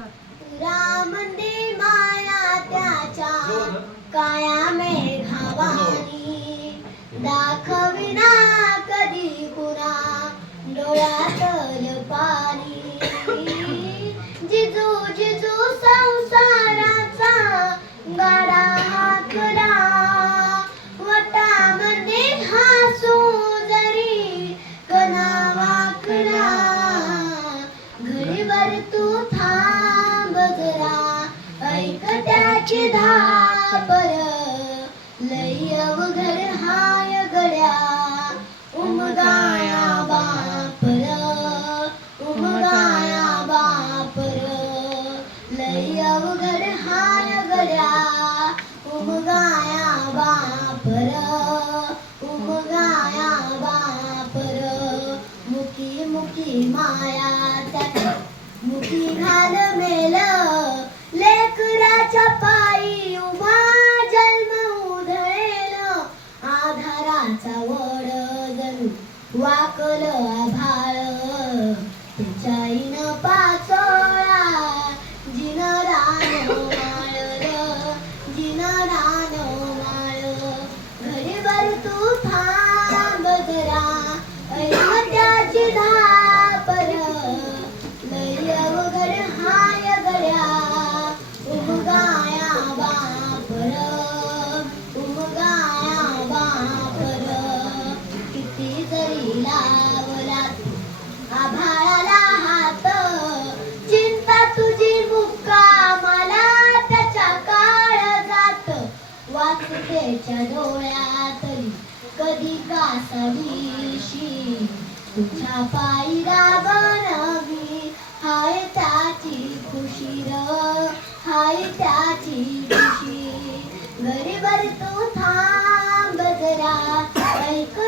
रामंदी माया त्याच्या काया मेघावानी दाखविना कधी कुणा डोळ्यातल पाणी जिजू जिजू संसाराचा गाडा हाकला वटामध्ये हसू जरी कणा वाकला घडीवर तू थांब जरा ऐक त्याची धापर लय अवघड हाय गड्या उमगाया बापर लय अवघड हाय गड्या उमगाया बापर मुकी मुकी माया त्या मुकी घाल मेल लेकराच्या पायी उभा जन्म उधळेल आधाराचा वड जणू वाकल आभाळ त्याच्याईन पाचोळा जिन रान माळ घडीभर तू थांब जरा ऐक त्याची धापर लय अवघड हाय गड्या उमगाया बापर किती जरी लावला आभाळाला हात चिंता तुझी मुक्कामाला त्याच्या काळजात वाचतेच्या डोळ्यातली कधी कासावीशी तुझ्या पायी राबणावी हाय त्याची खुशी हाय त्याची खुशी घडीभर तू थांब जरा ऐक